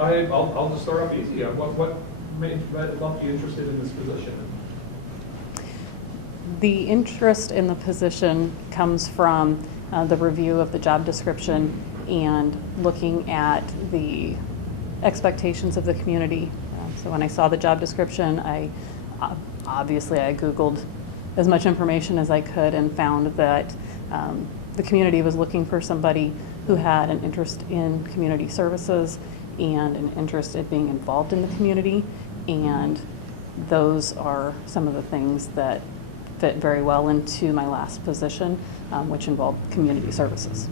I'll just start off easy. What made you interested in this position? The interest in the position comes from the review of the job description and looking at the expectations of the community. So when I saw the job description, obviously I Googled as much information as I could and found that the community was looking for somebody who had an interest in community services and an interest in being involved in the community, and those are some of the things that fit very well into my last position, which involved community services.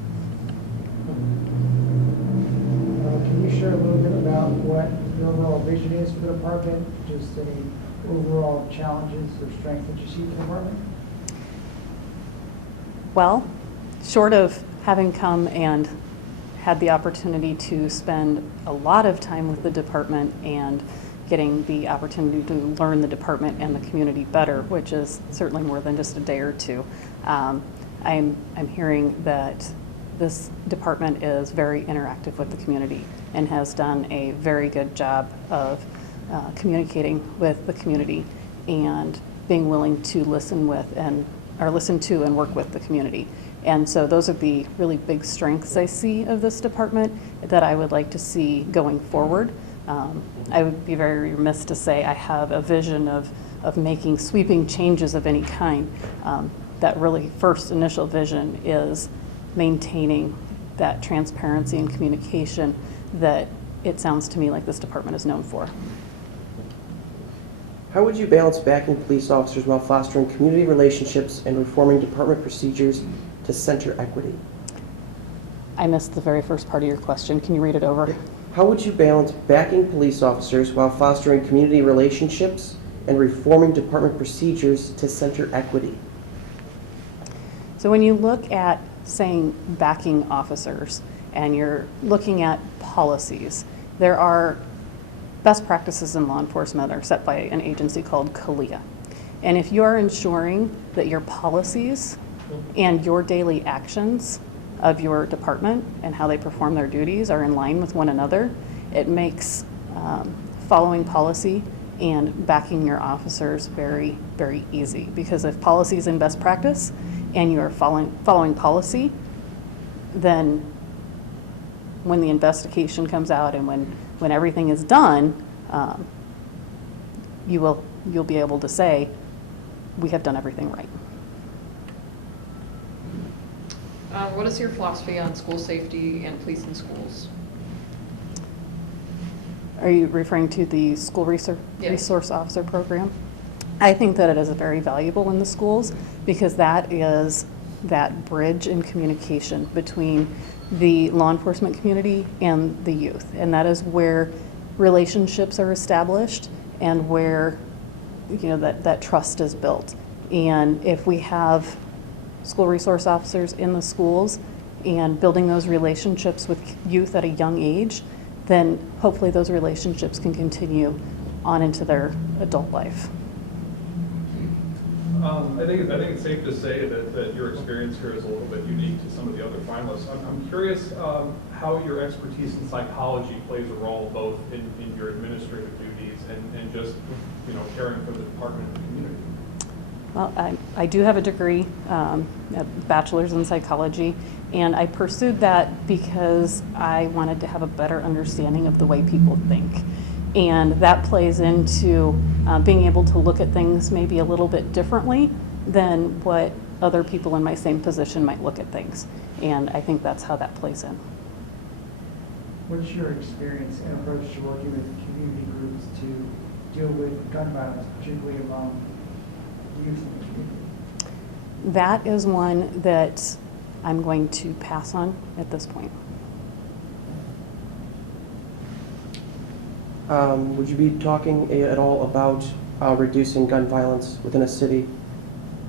Can you share a little bit about what your overall vision is for the department, just any overall challenges or strengths that you see for the department? Well, short of having come and had the opportunity to spend a lot of time with the department and getting the opportunity to learn the department and the community better, which is certainly more than just a day or two. I'm hearing that this department is very interactive with the community and has done a very good job of communicating with the community and being willing to listen to and work with the community. And so those are the really big strengths I see of this department that I would like to see going forward. I would be very remiss to say I have a vision of making sweeping changes of any kind. That really first initial vision is maintaining that transparency and communication that it sounds to me like this department is known for. How would you balance backing police officers while fostering community relationships and reforming department procedures to center equity? I missed the very first part of your question. Can you read it over? How would you balance backing police officers while fostering community relationships and reforming department procedures to center equity? So when you look at saying backing officers and you're looking at policies, there are best practices in law enforcement that are set by an agency called CALEA. And if you are ensuring that your policies and your daily actions of your department and how they perform their duties are in line with one another, it makes following policy and backing your officers very, very easy. Because if policy is in best practice and you are following policy, then when the investigation comes out and when everything is done, you'll be able to say, we have done everything right. What is your philosophy on school safety and police in schools? Are you referring to the school resource officer program? I think that it is very valuable in the schools because that is that bridge in communication between the law enforcement community and the youth. And that is where relationships are established and where that trust is built. And if we have school resource officers in the schools and building those relationships with youth at a young age, then hopefully those relationships can continue on into their adult life. I think it's safe to say that your experience here is a little bit unique to some of the other finalists. I'm curious how your expertise in psychology plays a role both in your administrative duties and just caring for the department and the community. Well, I do have a degree, a bachelor's in psychology, and I pursued that because I wanted to have a better understanding of the way people think. And that plays into being able to look at things maybe a little bit differently than what other people in my same position might look at things. And I think that's how that plays in. What's your experience and approach to working with community groups to deal with gun violence, particularly among youth in the community? That is one that I'm going to pass on at this point. Would you be talking at all about reducing gun violence within a city?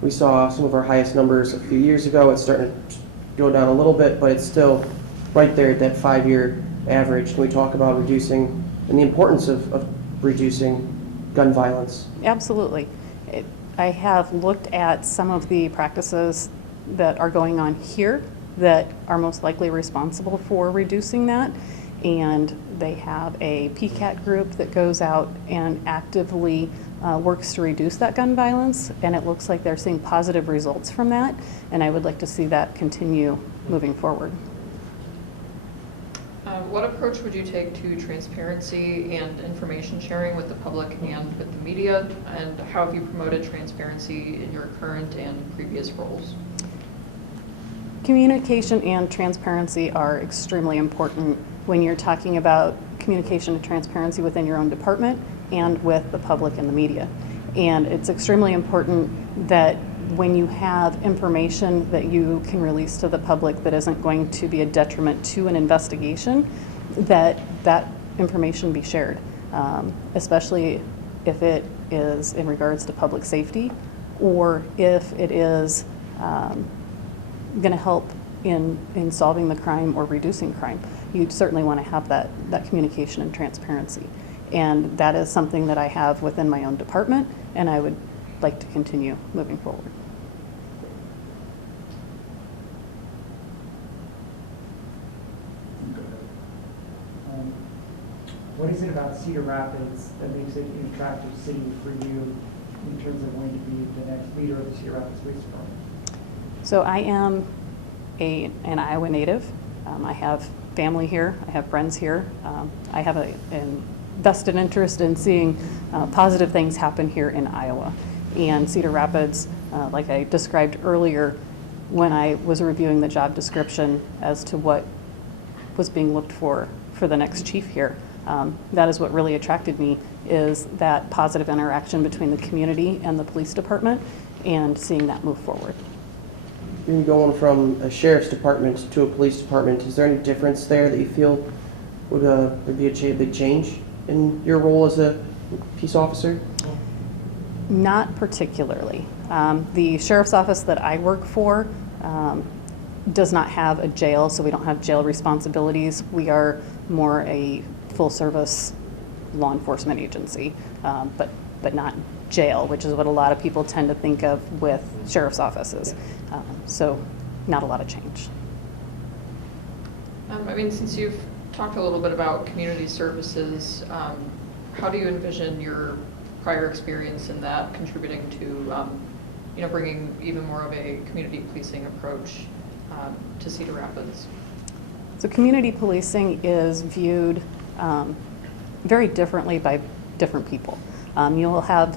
We saw some of our highest numbers a few years ago. It's starting to go down a little bit, but it's still right there at that 5-year average. Can we talk about reducing and the importance of reducing gun violence? Absolutely. I have looked at some of the practices that are going on here that are most likely responsible for reducing that. and they have a PCAT group that goes out and actively works to reduce that gun violence, and it looks like they're seeing positive results from that, and I would like to see that continue moving forward. What approach would you take to transparency and information sharing with the public and with the media, and how have you promoted transparency in your current and previous roles? Communication and transparency are extremely important when you're talking about communication and transparency within your own department and with the public and the media. And it's extremely important that when you have information that you can release to the public that isn't going to be a detriment to an investigation, that that information be shared, especially if it is in regards to public safety, or if it is going to help in solving the crime or reducing crime. You certainly want to have that communication and transparency. And that is something that I have within my own department, and I would like to continue moving forward. What is it about Cedar Rapids that makes it an attractive city for you in terms of wanting to be the next leader of the Cedar Rapids Police Department? So I am an Iowa native. I have family here. I have friends here. I have an vested interest in seeing positive things happen here in Iowa. And Cedar Rapids, like I described earlier, when I was reviewing the job description as to what was being looked for the next chief here, that is what really attracted me, is that positive interaction between the community and the police department, and seeing that move forward. You're going from a sheriff's department to a police department. Is there any difference there that you feel would be a big change in your role as a peace officer? Not particularly. The sheriff's office that I work for does not have a jail, so we don't have jail responsibilities. We are more a full-service law enforcement agency, but not jail, which is what a lot of people tend to think of with sheriff's offices. So not a lot of change. I mean, since you've talked a little bit about community services, how do you envision your prior experience in that contributing to, bringing even more of a community policing approach to Cedar Rapids? So community policing is viewed very differently by different people. You'll have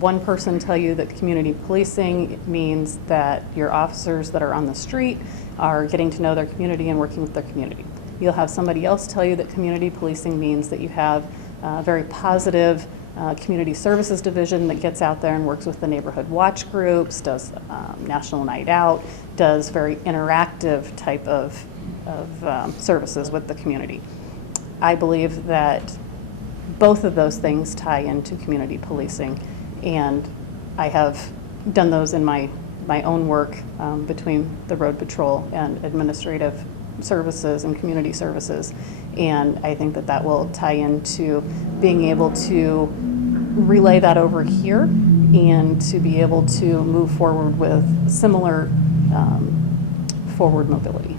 one person tell you that community policing means that your officers that are on the street are getting to know their community and working with their community. You'll have somebody else tell you that community policing means that you have a very positive community services division that gets out there and works with the neighborhood watch groups, does National Night Out, does very interactive type of services with the community. I believe that both of those things tie into community policing, and I have done those in my own work between the road patrol and administrative services and community services, and I think that will tie into being able to relay that over here and to be able to move forward with similar forward mobility.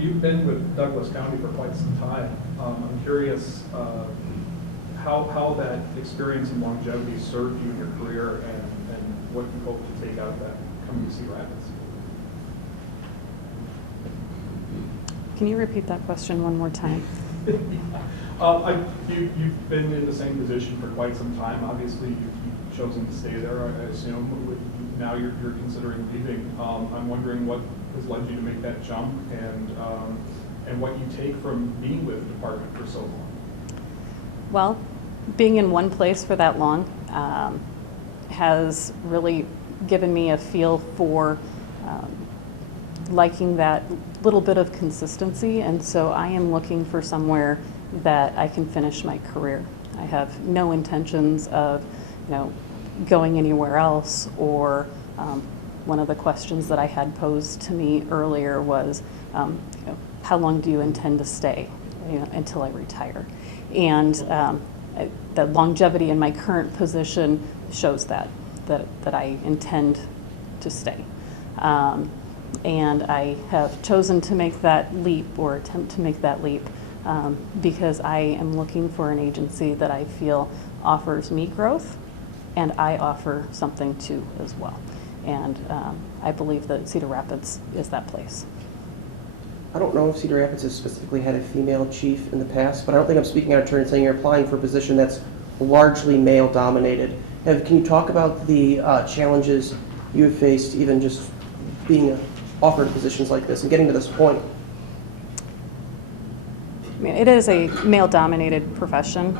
You've been with Douglas County for quite some time. I'm curious how that experience and longevity served you in your career, and what you hope to take out of that coming to Cedar Rapids. Can you repeat that question one more time? You've been in the same position for quite some time. Obviously, you've chosen to stay there, I assume. Now you're considering leaving. I'm wondering what has led you to make that jump, and what you take from being with the department for so long. Well, being in one place for that long has really given me a feel for liking that little bit of consistency, and so I am looking for somewhere that I can finish my career. I have no intentions of, going anywhere else, or one of the questions that I had posed to me earlier was, how long do you intend to stay, until I retire? And the longevity in my current position shows that I intend to stay. And I have chosen to make that leap, or attempt to make that leap, because I am looking for an agency that I feel offers me growth, and I offer something too as well. And I believe that Cedar Rapids is that place. I don't know if Cedar Rapids has specifically had a female chief in the past, but I don't think I'm speaking out of turn saying you're applying for a position that's largely male-dominated. Can you talk about the challenges you have faced, even just being offered positions like this and getting to this point? I mean, it is a male-dominated profession.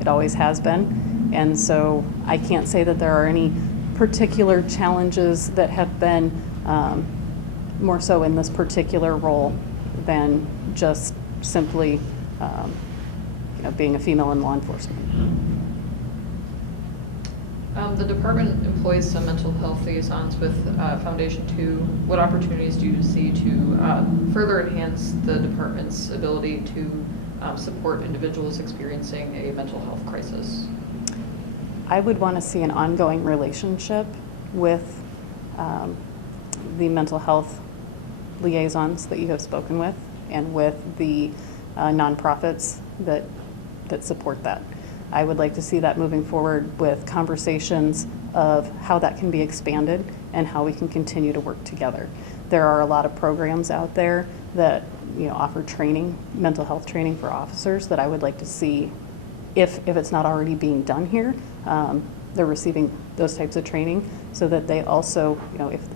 It always has been. And so I can't say that there are any particular challenges that have been more so in this particular role than just simply being a female in law enforcement. The department employs some mental health liaisons with Foundation 2. What opportunities do you see to further enhance the department's ability to support individuals experiencing a mental health crisis? I would want to see an ongoing relationship with the mental health liaisons that you have spoken with, and with the nonprofits that support that. I would like to see that moving forward with conversations of how that can be expanded and how we can continue to work together. There are a lot of programs out there that offer training, mental health training for officers, that I would like to see, if it's not already being done here, they're receiving those types of training, so that they also,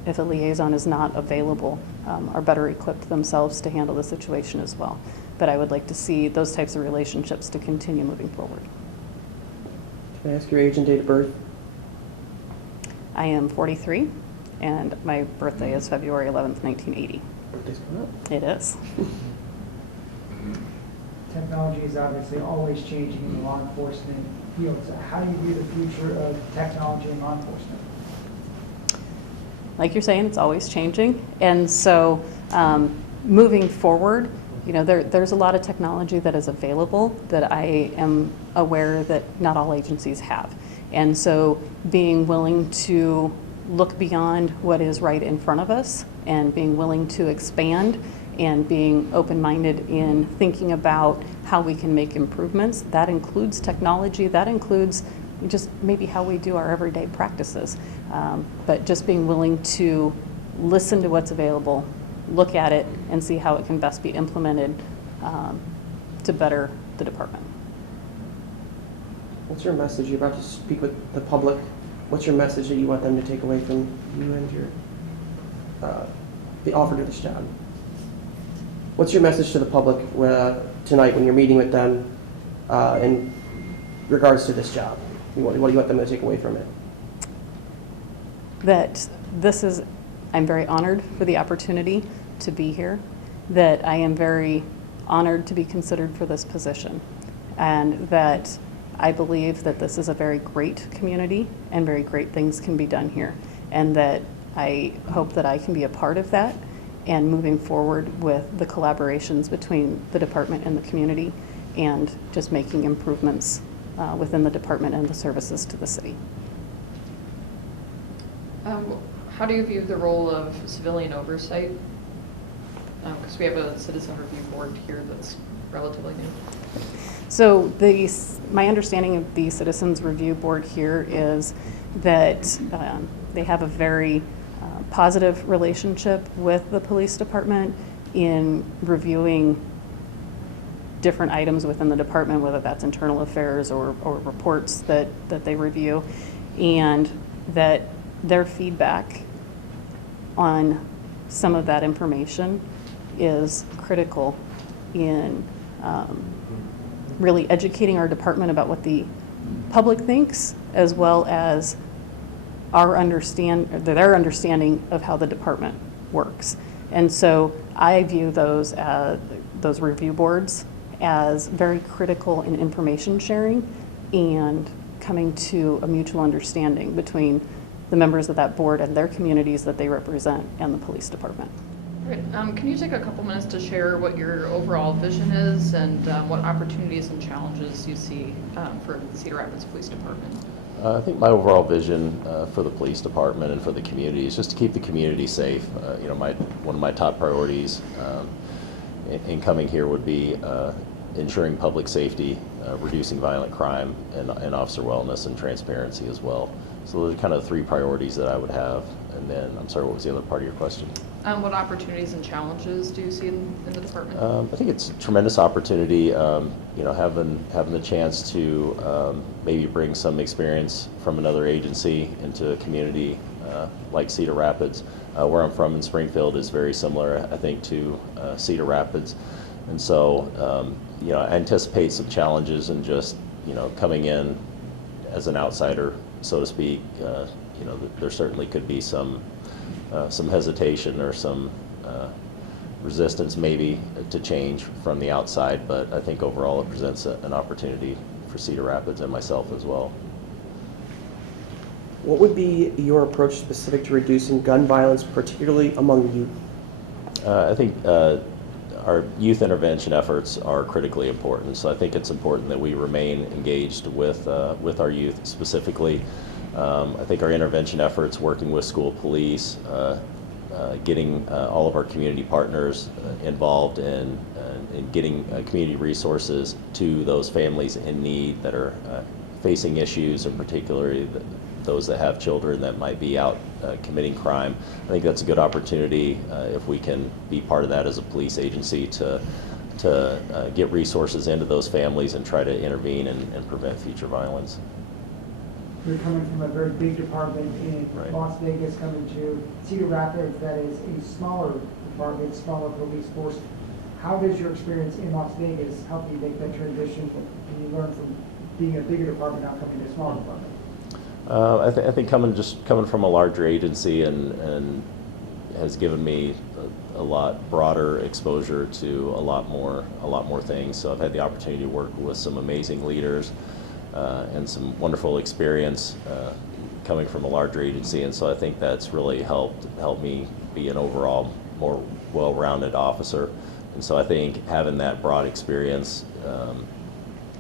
if a liaison is not available, are better equipped themselves to handle the situation as well. But I would like to see those types of relationships to continue moving forward. Can I ask your age and date of birth? I am 43, and my birthday is February 11th, 1980. Birthday's coming up. It is. Technology is obviously always changing in the law enforcement field. So how do you view the future of technology in law enforcement? Like you're saying, it's always changing. And so moving forward, there's a lot of technology that is available that I am aware that not all agencies have. And so being willing to look beyond what is right in front of us, and being willing to expand, and being open-minded in thinking about how we can make improvements. That includes technology, that includes just maybe how we do our everyday practices. But just being willing to listen to what's available, look at it, and see how it can best be implemented to better the department. What's your message? You're about to speak with the public. What's your message that you want them to take away from you and your the offer to this job? What's your message to the public tonight when you're meeting with them in regards to this job? What do you want them to take away from it? That I'm very honored for the opportunity to be here, that I am very honored to be considered for this position, and that I believe that this is a very great community and very great things can be done here, and that I hope that I can be a part of that, and moving forward with the collaborations between the department and the community, and just making improvements within the department and the services to the city. How do you view the role of civilian oversight? Because we have a citizen review board here that's relatively new. So my understanding of the Citizens Review Board here is that they have a very positive relationship with the police department in reviewing different items within the department, whether that's internal affairs or reports that they review, and that their feedback on some of that information is critical in really educating our department about what the public thinks, as well as their understanding of how the department works. And so I view those review boards as very critical in information sharing and coming to a mutual understanding between the members of that board and their communities that they represent and the police department. Great. Can you take a couple minutes to share what your overall vision is and what opportunities and challenges you see for the Cedar Rapids Police Department? I think my overall vision for the police department and for the community is just to keep the community safe. You know, one of my top priorities in coming here would be ensuring public safety, reducing violent crime, and officer wellness and transparency as well. So those are kind of 3 priorities that I would have. And then, I'm sorry, what was the other part of your question? What opportunities and challenges do you see in the department? I think it's a tremendous opportunity, you know, having the chance to maybe bring some experience from another agency into a community like Cedar Rapids. Where I'm from in Springfield is very similar, I think, to Cedar Rapids. And so, you know, I anticipate some challenges in just, you know, coming in as an outsider, so to speak. You know, there certainly could be some hesitation or some resistance maybe to change from the outside, but I think overall it presents an opportunity for Cedar Rapids and myself as well. What would be your approach specific to reducing gun violence, particularly among youth? I think our youth intervention efforts are critically important, so I think it's important that we remain engaged with our youth specifically. I think our intervention efforts, working with school police, getting all of our community partners involved in getting community resources to those families in need that are facing issues, and particularly those that have children that might be out committing crime. I think that's a good opportunity if we can be part of that as a police agency to get resources into those families and try to intervene and prevent future violence. You're coming from a very big department in Right. Las Vegas, coming to Cedar Rapids, that is a smaller department, smaller police force. How does your experience in Las Vegas help you make that transition? Can you learn from being a bigger department now coming to a smaller department? I think coming from a larger agency and has given me a lot broader exposure to a lot more things. So I've had the opportunity to work with some amazing leaders and some wonderful experience coming from a larger agency, and so I think that's really helped me be an overall more well-rounded officer. And so I think having that broad experience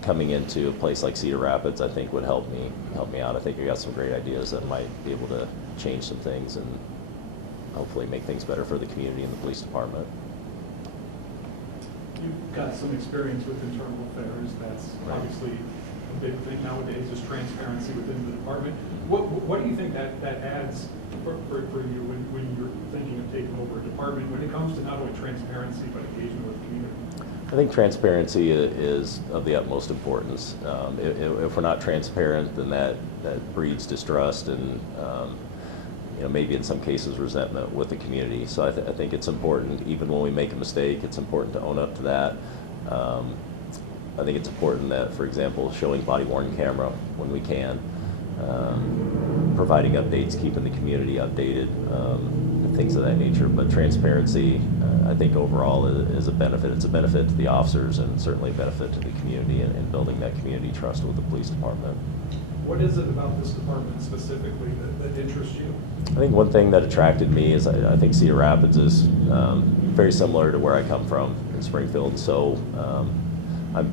coming into a place like Cedar Rapids, I think would help me out. I think I got some great ideas that might be able to change some things and hopefully make things better for the community and the police department. You've got some experience with internal affairs. That's Right. obviously a big thing nowadays, is transparency within the department. What do you think that adds for you when you're thinking of taking over a department, when it comes to not only transparency but engagement with the community? I think transparency is of the utmost importance. If we're not transparent, then that breeds distrust and you know, maybe in some cases resentment with the community. So I think it's important, even when we make a mistake, it's important to own up to that. I think it's important that, for example, showing body-worn camera when we can, providing updates, keeping the community updated, and things of that nature. But transparency, I think overall is a benefit. It's a benefit to the officers and certainly a benefit to the community in building that community trust with the police department. What is it about this department specifically that interests you? I think one thing that attracted me is I think Cedar Rapids is very similar to where I come from in Springfield. So I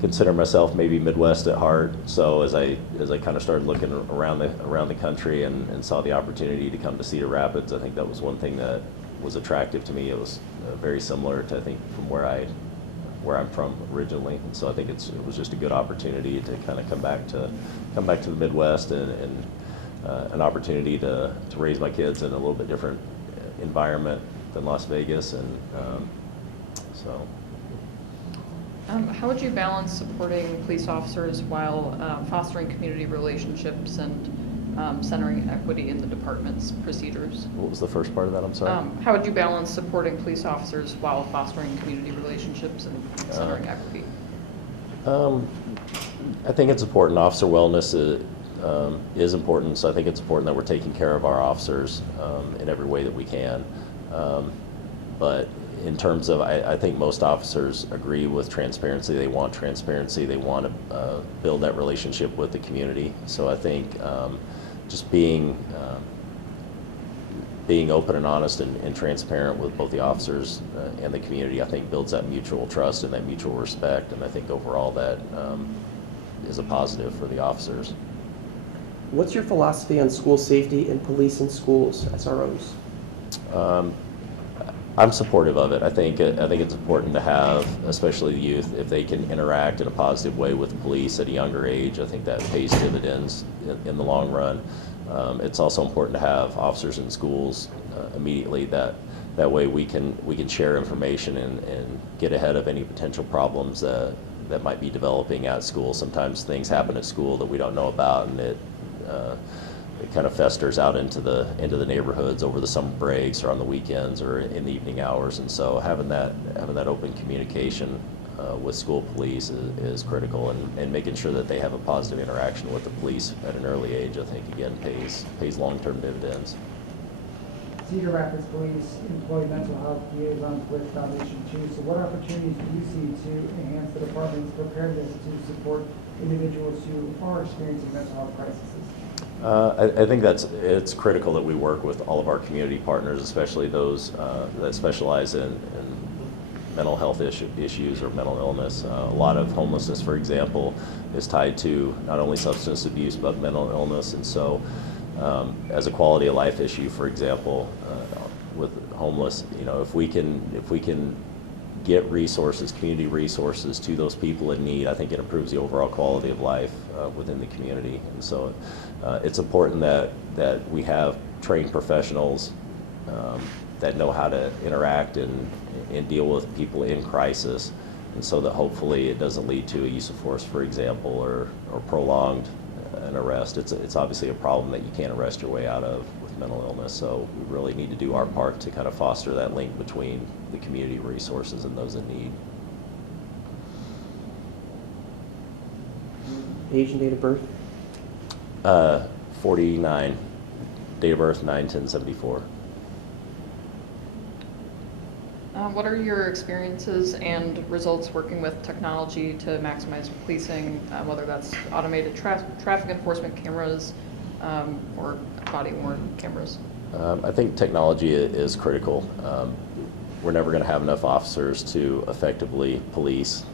consider myself maybe Midwest at heart. So as I kind of started looking around the country and saw the opportunity to come to Cedar Rapids, I think that was one thing that was attractive to me. It was very similar to, I think, from where I'm from originally, and so I think it was just a good opportunity to kind of come back to the Midwest and an opportunity to raise my kids in a little bit different environment than Las Vegas, and so. How would you balance supporting police officers while fostering community relationships and centering equity in the department's procedures? What was the first part of that? I'm sorry. How would you balance supporting police officers while fostering community relationships and centering equity? I think it's important. Officer wellness is important, so I think it's important that we're taking care of our officers in every way that we can. But in terms of, I think most officers agree with transparency. They want transparency. They want to build that relationship with the community. So I think just being open and honest and transparent with both the officers and the community, I think builds that mutual trust and that mutual respect. And I think overall that is a positive for the officers. What's your philosophy on school safety and police in schools, SROs? I'm supportive of it. I think it's important to have, especially the youth, if they can interact in a positive way with police at a younger age. I think that pays dividends in the long run. It's also important to have officers in schools immediately. That way we can share information and get ahead of any potential problems that might be developing at school. Sometimes things happen at school that we don't know about, and it kind of festers out into the neighborhoods over the summer breaks or on the weekends or in the evening hours. And so having that open communication with school police is critical, and making sure that they have a positive interaction with the police at an early age, I think, again, pays long-term dividends. Cedar Rapids Police employ mental health liaisons with Foundation 2. So what opportunities do you see to enhance the department's preparedness to support individuals who are experiencing mental health crises? I think it's critical that we work with all of our community partners, especially those that specialize in mental health issues or mental illness. A lot of homelessness, for example, is tied to not only substance abuse but mental illness, and so as a quality of life issue, for example, with homeless, if we can get resources, community resources to those people in need, I think it improves the overall quality of life within the community. And so it's important that we have trained professionals that know how to interact and deal with people in crisis, and so that hopefully it doesn't lead to a use of force, for example, or prolonged an arrest. It's obviously a problem that you can't arrest your way out of with mental illness, so we really need to do our part to kind of foster that link between the community resources and those in need. Age and date of birth? 49. Date of birth 9/10/74. What are your experiences and results working with technology to maximize policing, whether that's automated traffic enforcement cameras or body-worn cameras? I think technology is critical. We're never going to have enough officers to effectively police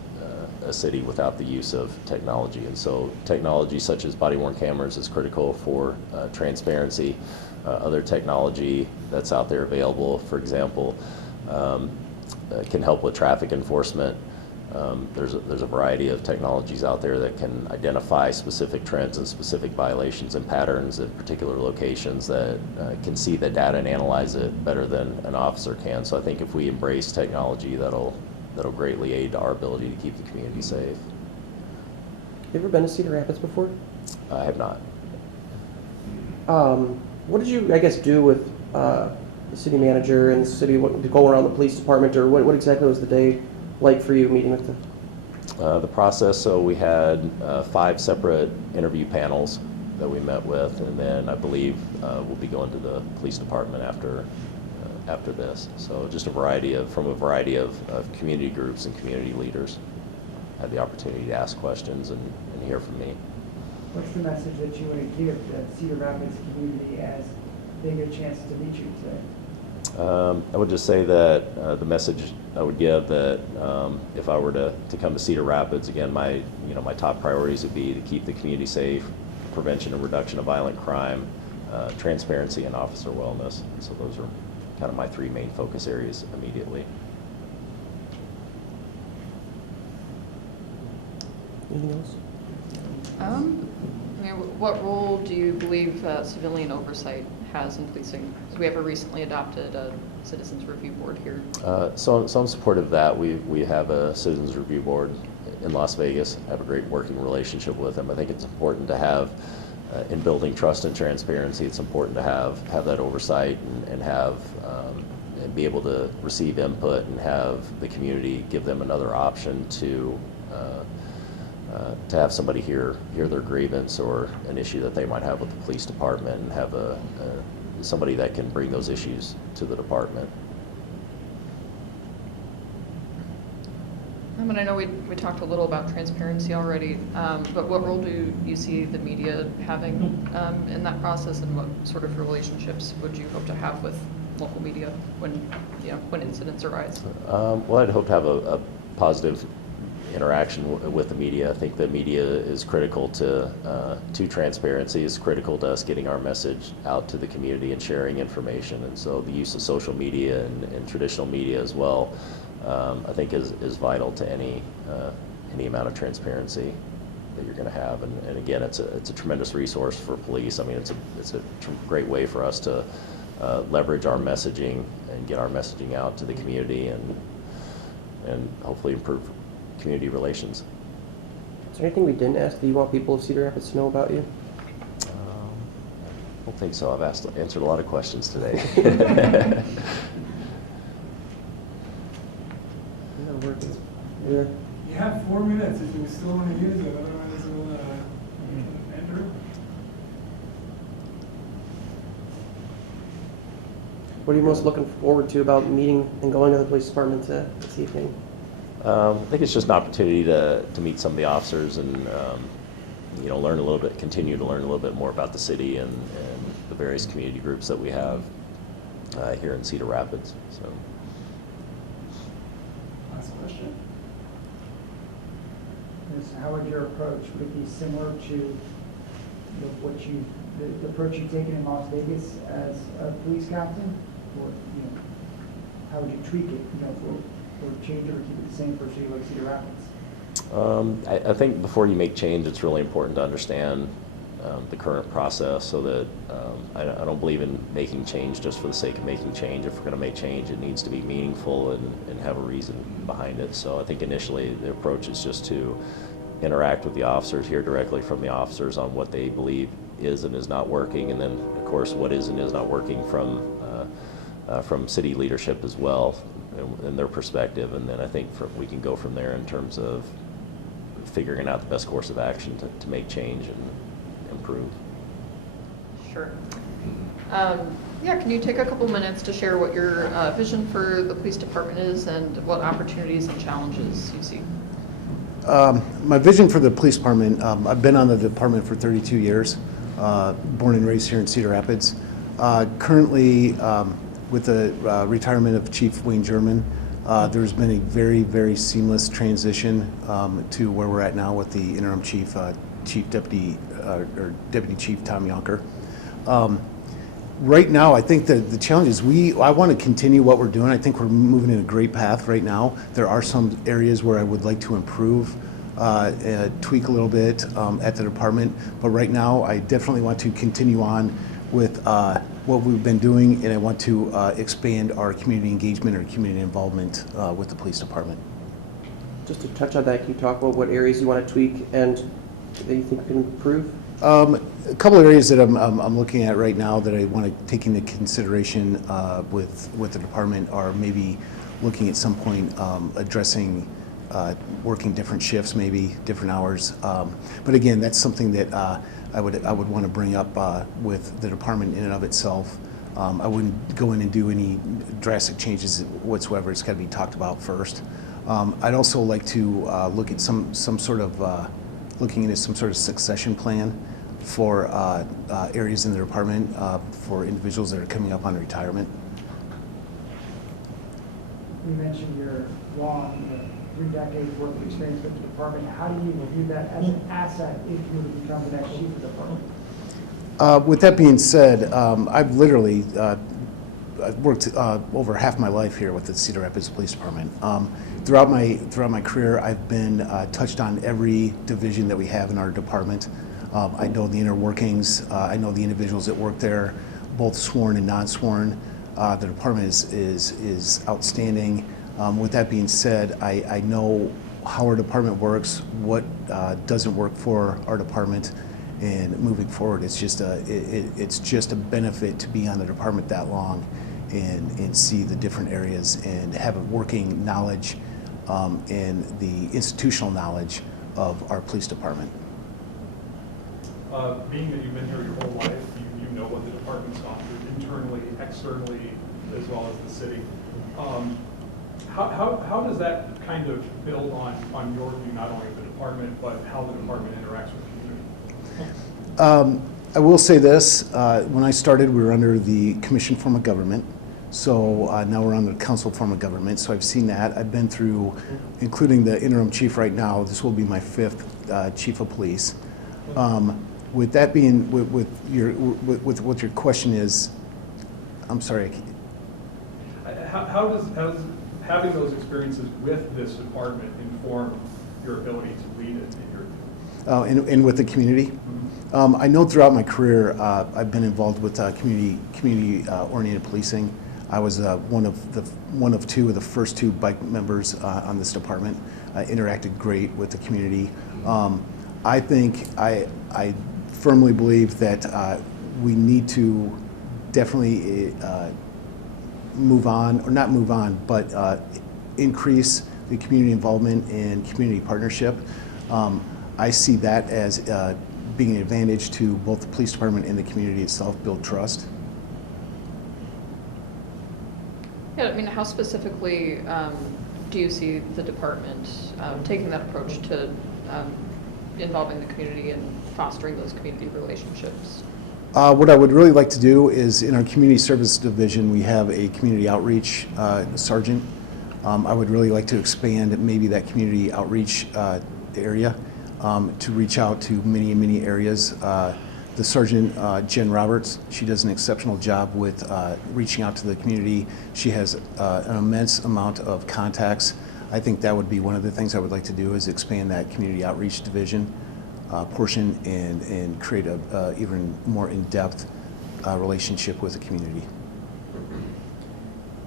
a city without the use of technology, and so technology such as body-worn cameras is critical for transparency. Other technology that's out there available, for example, can help with traffic enforcement. There's a variety of technologies out there that can identify specific trends and specific violations and patterns in particular locations that can see the data and analyze it better than an officer can. So I think if we embrace technology, that'll greatly aid our ability to keep the community safe. You ever been to Cedar Rapids before? I have not. What did you, I guess, do with the city manager and the city, to go around the police department, or what exactly was the day like for you meeting with them? The process, so we had 5 separate interview panels that we met with, and then I believe we'll be going to the police department after this. So just from a variety of community groups and community leaders. Had the opportunity to ask questions and hear from me. What's the message that you want to give the Cedar Rapids community as they get a chance to meet you today? I would just say that the message I would give that if I were to come to Cedar Rapids, again, my top priorities would be to keep the community safe, prevention and reduction of violent crime, transparency, and officer wellness. So those are kind of my 3 main focus areas immediately. Anything else? What role do you believe civilian oversight has in policing? Because we have a recently adopted Citizens Review Board here. So I'm supportive of that. We have a Citizens Review Board in Las Vegas. I have a great working relationship with them. I think it's important to have, in building trust and transparency, it's important to have that oversight and have and be able to receive input and have the community give them another option to have somebody hear their grievance or an issue that they might have with the police department, and have somebody that can bring those issues to the department. And I know we talked a little about transparency already, but what role do you see the media having in that process, and what sort of relationships would you hope to have with local media when incidents arise? Well, I'd hope to have a positive interaction with the media. I think the media is critical to transparency, is critical to us getting our message out to the community and sharing information. And so the use of social media and traditional media as well, I think is vital to any amount of transparency that you're going to have. And again, it's a tremendous resource for police. I mean, it's a great way for us to leverage our messaging and get our messaging out to the community and hopefully improve community relations. Is there anything we didn't ask that you want people of Cedar Rapids to know about you? I don't think so. I've answered a lot of questions today. Yeah, working. Yeah. You have 4 minutes if you still want to use it, otherwise we'll enter. What are you most looking forward to about meeting and going to the police department this evening? I think it's just an opportunity to meet some of the officers and learn a little bit, continue to learn a little bit more about the city and the various community groups that we have here in Cedar Rapids. So. Last question. How would your approach, would it be similar to the approach you've taken in Las Vegas as a police captain? Or, how would you tweak it, or change it or keep it the same for a city like Cedar Rapids? I think before you make change, it's really important to understand the current process so that I don't believe in making change just for the sake of making change. If we're going to make change, it needs to be meaningful and have a reason behind it. So I think initially the approach is just to interact with the officers, hear directly from the officers on what they believe is and is not working, and then of course what is and is not working from city leadership as well and their perspective. And then I think we can go from there in terms of figuring out the best course of action to make change and improve. Sure. Yeah, can you take a couple minutes to share what your vision for the police department is and what opportunities and challenges you see? My vision for the police department, I've been on the department for 32 years, born and raised here in Cedar Rapids. Currently, with the retirement of Chief Wayne German, there's been a very, very seamless transition to where we're at now with the interim chief, Deputy Chief Tom Yonker. Right now, I think the challenge is I want to continue what we're doing. I think we're moving in a great path right now. There are some areas where I would like to improve, tweak a little bit at the department. But right now, I definitely want to continue on with what we've been doing, and I want to expand our community engagement or community involvement with the police department. Just to touch on that, can you talk about what areas you want to tweak and that you think can improve? A couple of areas that I'm looking at right now that I want to take into consideration with the department are maybe looking at some point addressing working different shifts, maybe different hours. But again, that's something that I would want to bring up with the department in and of itself. I wouldn't go in and do any drastic changes whatsoever. It's got to be talked about first. I'd also like to look at some sort of looking into some sort of succession plan for areas in the department for individuals that are coming up on retirement. You mentioned your long, 3 decades worth of experience with the department. How do you view that as an asset if you were to become the next chief of the department? With that being said, I've literally I've worked over half my life here with the Cedar Rapids Police Department. Throughout my career, I've been touched on every division that we have in our department. I know the inner workings. I know the individuals that work there, both sworn and non-sworn. The department is outstanding. With that being said, I know how our department works, what doesn't work for our department, and moving forward, it's just a benefit to be on the department that long and see the different areas and have a working knowledge and the institutional knowledge of our police department. Being that you've been here your whole life, you know what the department's gone through internally, externally, as well as the city. How does that kind of build on your view, not only of the department, but how the department interacts with the community? I will say this, when I started, we were under the commission form of government. So now we're on the council form of government, so I've seen that. I've been through, including the interim chief right now, this will be my 5th chief of police. With that being, with what your question is, I'm sorry. How does having those experiences with this department inform your ability to lead it in your? And with the community? Mm-hmm. I know throughout my career, I've been involved with community-oriented policing. I was one of two of the first 2 bike members on this department. I interacted great with the community. I think I firmly believe that we need to definitely move on, or not move on, but increase the community involvement and community partnership. I see that as being an advantage to both the police department and the community itself, build trust. Yeah, I mean, how specifically do you see the department taking that approach to involving the community and fostering those community relationships? What I would really like to do is, in our community service division, we have a community outreach sergeant. I would really like to expand maybe that community outreach area to reach out to many areas. The sergeant, Jen Roberts, she does an exceptional job with reaching out to the community. She has an immense amount of contacts. I think that would be one of the things I would like to do, is expand that community outreach division portion and create a even more in-depth relationship with the community.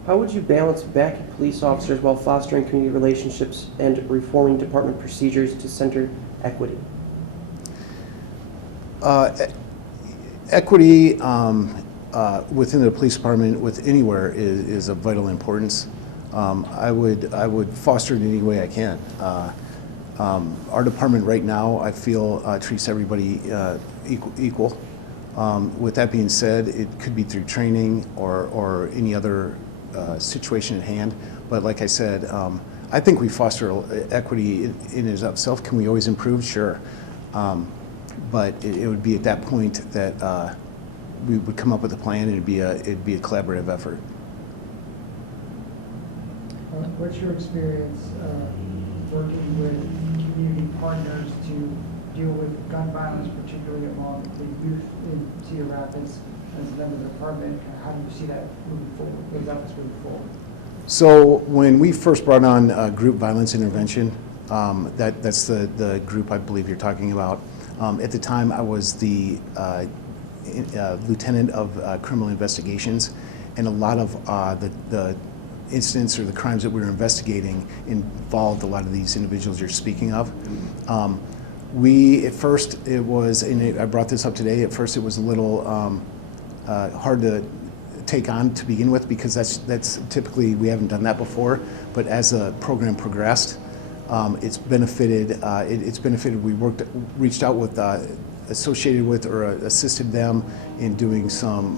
How would you balance backing police officers while fostering community relationships and reforming department procedures to center equity? Equity within the police department, with anywhere, is of vital importance. I would foster it in any way I can. Our department right now, I feel, treats everybody equal. With that being said, it could be through training or any other situation at hand. But like I said, I think we foster equity in and of itself. Can we always improve? Sure. But it would be at that point that we would come up with a plan, and it'd be a collaborative effort. What's your experience working with community partners to deal with gun violence, particularly among the youth in Cedar Rapids, as a member of the department? How do you see that moving forward? Those efforts moving forward? So when we first brought on group violence intervention, that's the group I believe you're talking about. At the time, I was the lieutenant of criminal investigations, and a lot of the incidents or the crimes that we were investigating involved a lot of these individuals you're speaking of. At first, it was, and I brought this up today, at first it was a little hard to take on to begin with, because that's typically, we haven't done that before, but as the program progressed, it's benefited. We reached out with, associated with, or assisted them in doing some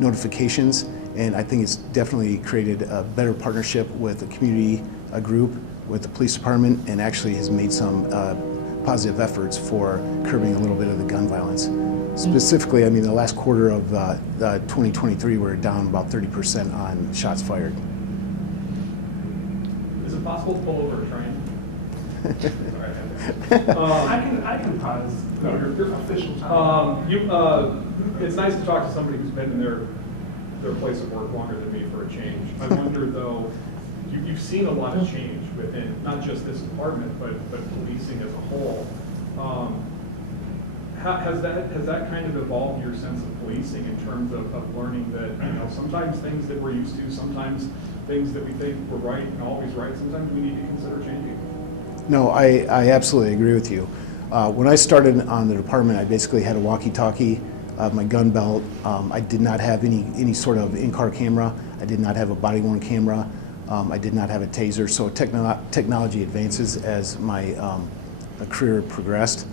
notifications, and I think it's definitely created a better partnership with the community group, with the police department, and actually has made some positive efforts for curbing a little bit of the gun violence. Specifically, I mean, the last quarter of 2023, we're down about 30% on shots fired. Is it possible to pull over a train? I can pause. No, you're official time. It's nice to talk to somebody who's been in their place of work longer than me for a change. I wonder though, you've seen a lot of change within not just this department, but policing as a whole. Has that kind of evolved your sense of policing in terms of learning that, sometimes things that we're used to, sometimes things that we think were right and always right, sometimes we need to consider changing? No, I absolutely agree with you. When I started on the department, I basically had a walkie-talkie, my gun belt. I did not have any sort of in-car camera. I did not have a body-worn camera. I did not have a taser. So technology advances as my career progressed.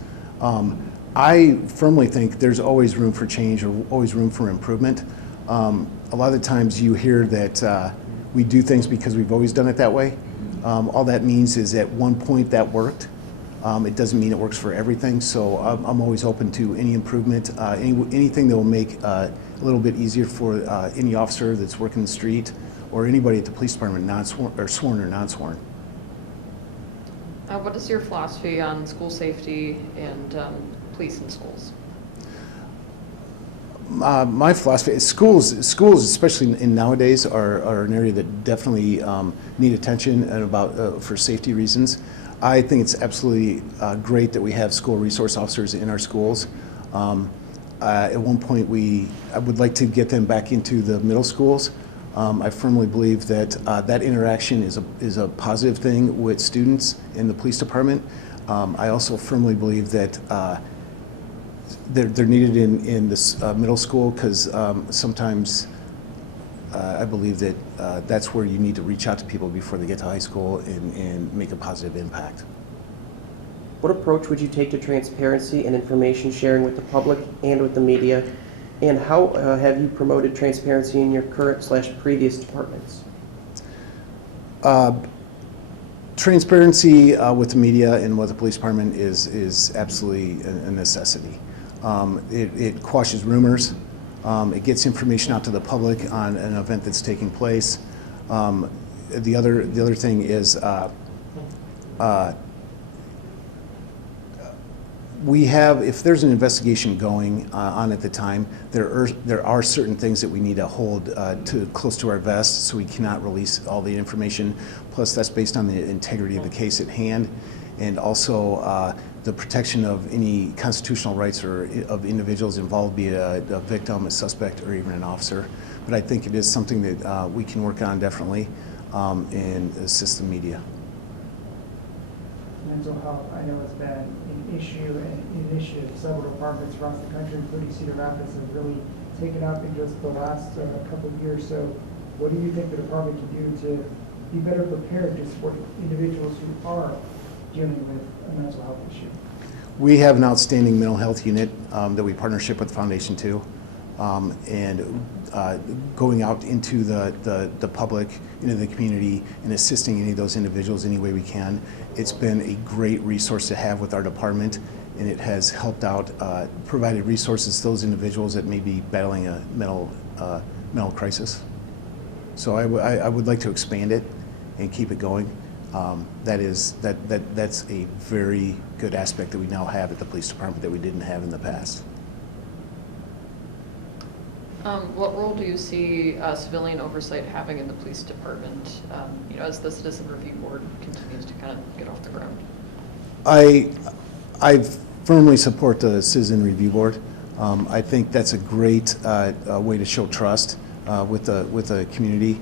I firmly think there's always room for change, or always room for improvement. A lot of the times you hear that we do things because we've always done it that way. All that means is at one point that worked. It doesn't mean it works for everything. So I'm always open to any improvement, anything that will make a little bit easier for any officer that's working the street or anybody at the police department, non-sworn or sworn or non-sworn. What is your philosophy on school safety and police in schools? My philosophy is schools, especially in nowadays, are an area that definitely need attention and for safety reasons. I think it's absolutely great that we have school resource officers in our schools. At one point, I would like to get them back into the middle schools. I firmly believe that that interaction is a positive thing with students in the police department. I also firmly believe that they're needed in this middle school because sometimes I believe that that's where you need to reach out to people before they get to high school and make a positive impact. What approach would you take to transparency and information sharing with the public and with the media? And how have you promoted transparency in your current/previous departments? Transparency with the media and with the police department is absolutely a necessity. It quashes rumors. It gets information out to the public on an event that's taking place. The other thing is we have, if there's an investigation going on at the time, there are certain things that we need to hold close to our vest, so we cannot release all the information. Plus, that's based on the integrity of the case at hand, and also the protection of any constitutional rights of individuals involved, be it a victim, a suspect, or even an officer. But I think it is something that we can work on definitely and assist the media. Mental health, I know it's been an issue and initiative. Several departments across the country, including Cedar Rapids, have really taken up in just the last couple of years. So what do you think the department can do to be better prepared to support individuals who are dealing with a mental health issue? We have an outstanding mental health unit that we partnership with Foundation 2, and going out into the public, into the community, and assisting any of those individuals any way we can. It's been a great resource to have with our department, and it has helped out, provided resources to those individuals that may be battling a mental crisis. So I would like to expand it and keep it going. That's a very good aspect that we now have at the police department that we didn't have in the past. What role do you see civilian oversight having in the police department, as the Citizen Review Board continues to kind of get off the ground? I firmly support the Citizen Review Board. I think that's a great way to show trust with the community.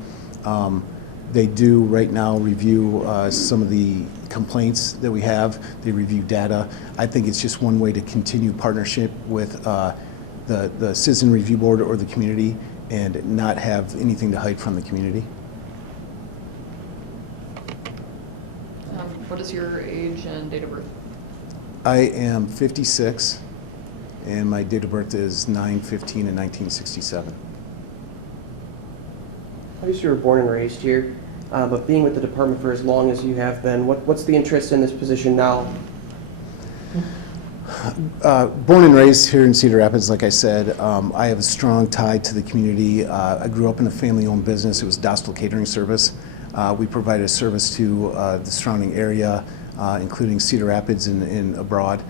They do right now review some of the complaints that we have. They review data. I think it's just one way to continue partnership with the Citizen Review Board or the community and not have anything to hide from the community. What is your age and date of birth? I am 56, and my date of birth is 9/15 in 1967. Obviously, you were born and raised here, but being with the department for as long as you have been, what's the interest in this position now? Born and raised here in Cedar Rapids, like I said, I have a strong tie to the community. I grew up in a family-owned business. It was Dostal Catering Service. We provided a service to the surrounding area, including Cedar Rapids and abroad.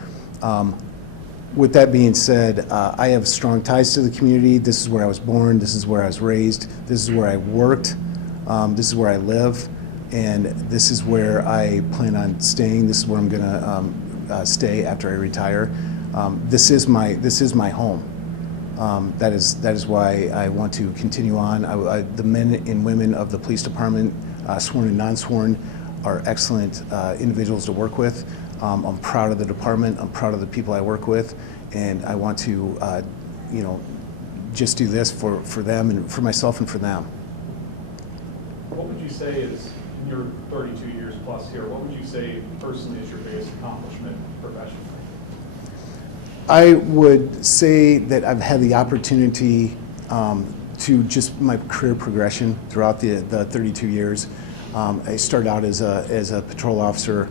With that being said, I have strong ties to the community. This is where I was born. This is where I was raised. This is where I worked. This is where I live. And this is where I plan on staying. This is where I'm going to stay after I retire. This is my home. That is why I want to continue on. The men and women of the police department, sworn and non-sworn, are excellent individuals to work with. I'm proud of the department. I'm proud of the people I work with, and I want to, just do this for them and for myself and for them. What would you say is, in your 32 years plus here, what would you say personally is your biggest accomplishment professionally? I would say that I've had the opportunity to just my career progression throughout the 32 years. I started out as a patrol officer.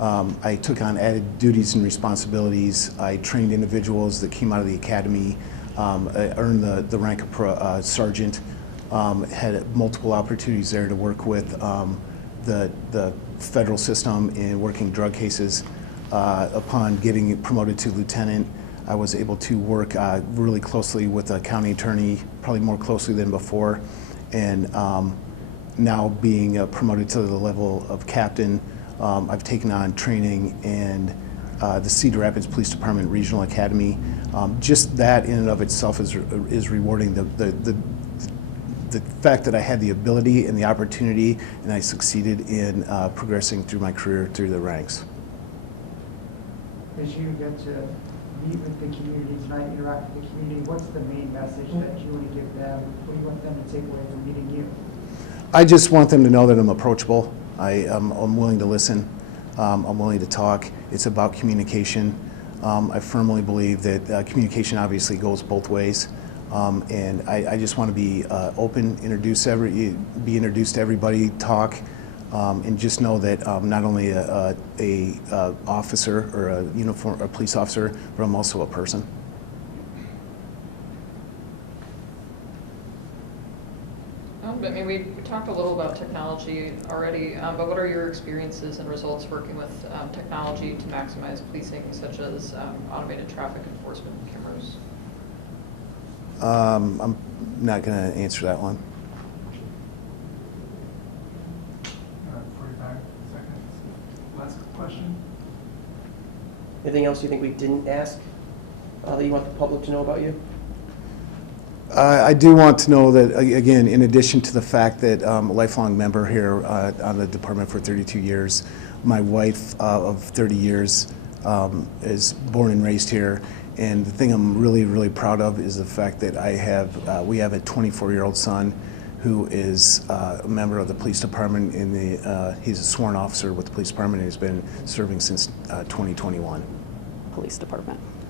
I took on added duties and responsibilities. I trained individuals that came out of the academy. I earned the rank of sergeant. Had multiple opportunities there to work with the federal system in working drug cases. Upon getting promoted to lieutenant, I was able to work really closely with the county attorney, probably more closely than before. And now being promoted to the level of captain, I've taken on training in the Cedar Rapids Police Department Regional Academy. Just that in and of itself is rewarding. The fact that I had the ability and the opportunity and I succeeded in progressing through my career through the ranks. As you get to meet with the community tonight, interact with the community, what's the main message that you want to give them? What do you want them to take away from meeting you? I just want them to know that I'm approachable. I'm willing to listen. I'm willing to talk. It's about communication. I firmly believe that communication obviously goes both ways. And I just want to be open, be introduced to everybody, talk, and just know that I'm not only a officer or a police officer, but I'm also a person. I mean, we talked a little about technology already, but what are your experiences and results working with technology to maximize policing, such as automated traffic enforcement cameras? I'm not going to answer that one. 45 seconds. Last question. Anything else you think we didn't ask that you want the public to know about you? I do want to know that, again, in addition to the fact that I'm a lifelong member here on the department for 32 years, my wife of 30 years is born and raised here. And the thing I'm really, really proud of is the fact that we have a 24-year-old son who is a member of the police department. He's a sworn officer with the police department and has been serving since 2021. Police department.